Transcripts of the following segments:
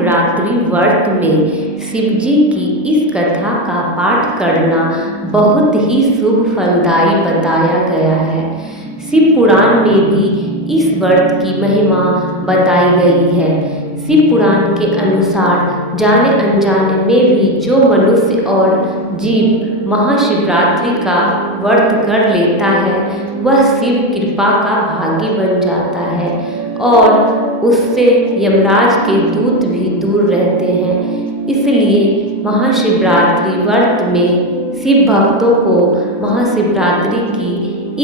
महाशिवरात्रि व्रत में शिव जी की इस कथा का पाठ करना बहुत ही शुभ फलदायी बताया गया है। शिव पुराण में भी इस व्रत की महिमा बताई गई है। शिव पुराण के अनुसार जाने अनजाने में भी जो मनुष्य और जीव महाशिवरात्रि का व्रत कर लेता है वह शिव कृपा का भागी बन जाता है और उससे यमराज के दूत भी दूर रहते हैं। इसलिए महाशिवरात्रि व्रत में शिव भक्तों को महाशिवरात्रि की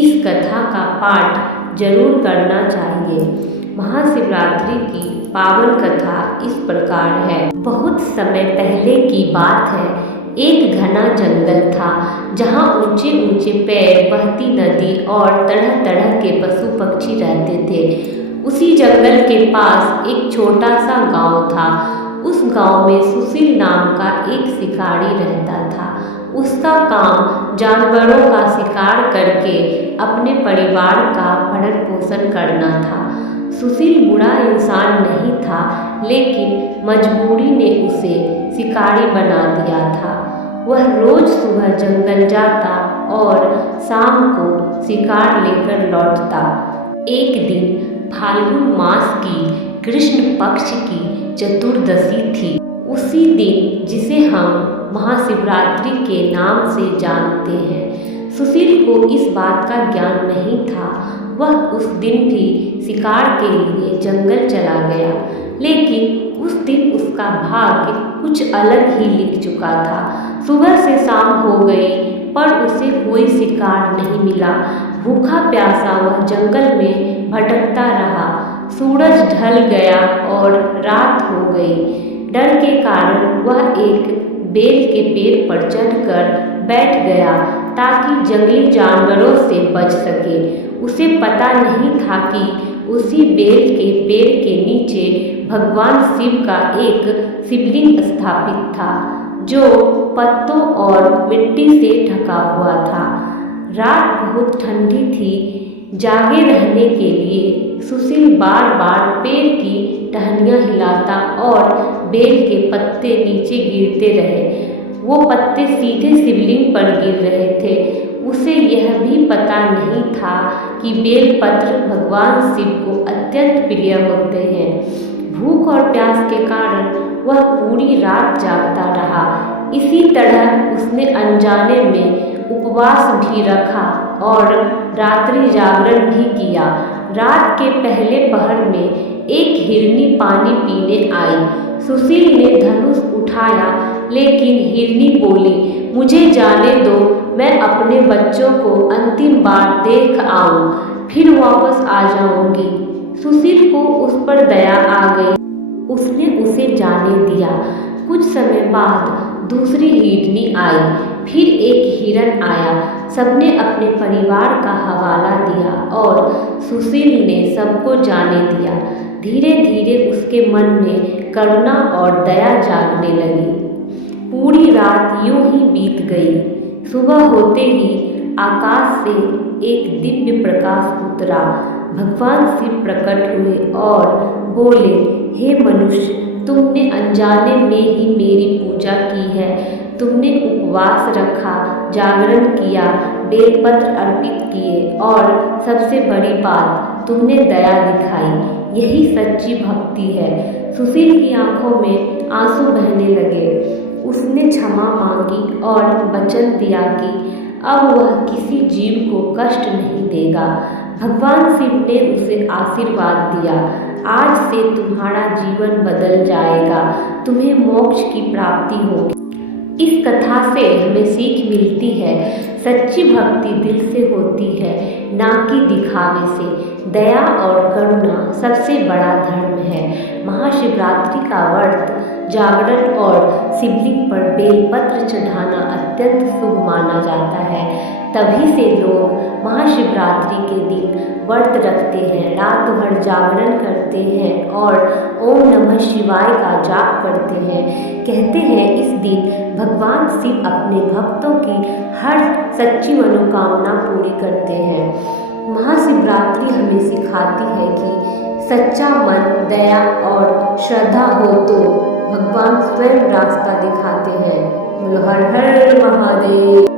इस कथा का पाठ जरूर करना चाहिए। महाशिवरात्रि की पावन कथा इस प्रकार है। बहुत समय पहले की बात है। एक घना जंगल था जहाँ ऊंचे ऊंचे पेड़, बहती नदी और तरह तरह के पशु पक्षी रहते थे। उसी जंगल के पास एक छोटा सा गांव था। उस गांव में सुशील नाम का एक शिकारी रहता था। उसका काम जानवरों का शिकार करके अपने परिवार का भरण पोषण करना था। सुशील बुरा इंसान नहीं था, लेकिन मजबूरी ने उसे शिकारी बना दिया था। वह रोज सुबह जंगल जाता और शाम को शिकार लेकर लौटता। एक दिन फाल्गुन मास की कृष्ण पक्ष की चतुर्दशी थी। उसी दिन जिसे हम महाशिवरात्रि के नाम से जानते हैं। सुशील को इस बात का ज्ञान नहीं था। वह उस दिन भी शिकार के लिए जंगल चला गया, लेकिन उस दिन उसका भाग्य कुछ अलग ही लिख चुका था। सुबह से शाम हो गई पर उसे कोई शिकार नहीं मिला। भूखा प्यासा वह जंगल में भटकता रहा। सूरज ढल गया और रात हो गई। डर के कारण वह एक बेल के पेड़ पर चढ़कर बैठ गया ताकि जंगली जानवरों से बच सके। उसे पता नहीं था कि उसी बेल के पेड़ के नीचे भगवान शिव का एक शिवलिंग स्थापित था, जो पत्तों और मिट्टी से ढका हुआ था। रात बहुत ठंडी थी। जागे रहने के लिए सुशील बार बार पेड़ की टहनियाँ हिलाता और बेल के पत्ते नीचे गिरते रहे। वो पत्ते सीधे शिवलिंग पर गिर रहे थे। उसे यह भी पता नहीं था कि बेलपत्र भगवान शिव को अत्यंत प्रिय होते हैं। भूख और प्यास के कारण वह पूरी रात जागता रहा। इसी तरह उसने अनजाने में उपवास भी रखा और रात्रि जागरण भी किया। रात के पहले पहर में एक हिरनी पानी पीने आई। सुशील ने धनुष उठाया, लेकिन हिरनी बोली, मुझे जाने दो, मैं अपने बच्चों को अंतिम बार देख आऊं, फिर वापस आ जाऊंगी। सुशील को उस पर दया आ गई। उसने उसे जाने दिया। कुछ समय बाद दूसरी हिरनी आई, फिर एक हिरन आया। सबने अपने परिवार का हवाला दिया और सुशील ने सबको जाने दिया। धीरे धीरे उसके मन में करुणा और दया जागने लगी। पूरी रात यूं ही बीत गई। सुबह होते ही आकाश से एक दिव्य प्रकाश उतरा। भगवान शिव प्रकट हुए और बोले, हे मनुष्य, तुमने अनजाने में ही मेरी पूजा की है। तुमने उपवास रखा, जागरण किया, बेलपत्र अर्पित किए और सबसे बड़ी बात, तुमने दया दिखाई। यही सच्ची भक्ति है। सुशील की आंखों में आंसू बहने लगे। उसने क्षमा मांगी और वचन दिया कि अब वह किसी जीव को कष्ट नहीं देगा। भगवान शिव ने उसे आशीर्वाद दिया, आज से तुम्हारा जीवन बदल जाएगा, तुम्हें मोक्ष की प्राप्ति होगी। इस कथा से हमें सीख मिलती है, सच्ची भक्ति दिल से होती है, ना कि दिखावे से। दया और करुणा सबसे बड़ा धर्म है। महाशिवरात्रि का व्रत, जागरण और शिवलिंग पर बेलपत्र चढ़ाना अत्यंत शुभ माना जाता है। तभी से लोग महाशिवरात्रि के दिन व्रत रखते हैं, रात भर जागरण करते हैं और ओम नमः शिवाय का जाप करते हैं। कहते हैं इस दिन भगवान शिव अपने भक्तों की हर सच्ची मनोकामना पूरी करते हैं। महाशिवरात्रि हमें सिखाती है कि सच्चा मन, दया और श्रद्धा हो तो भगवान स्वयं रास्ता दिखाते हैं। बोलो हर हर महादेव।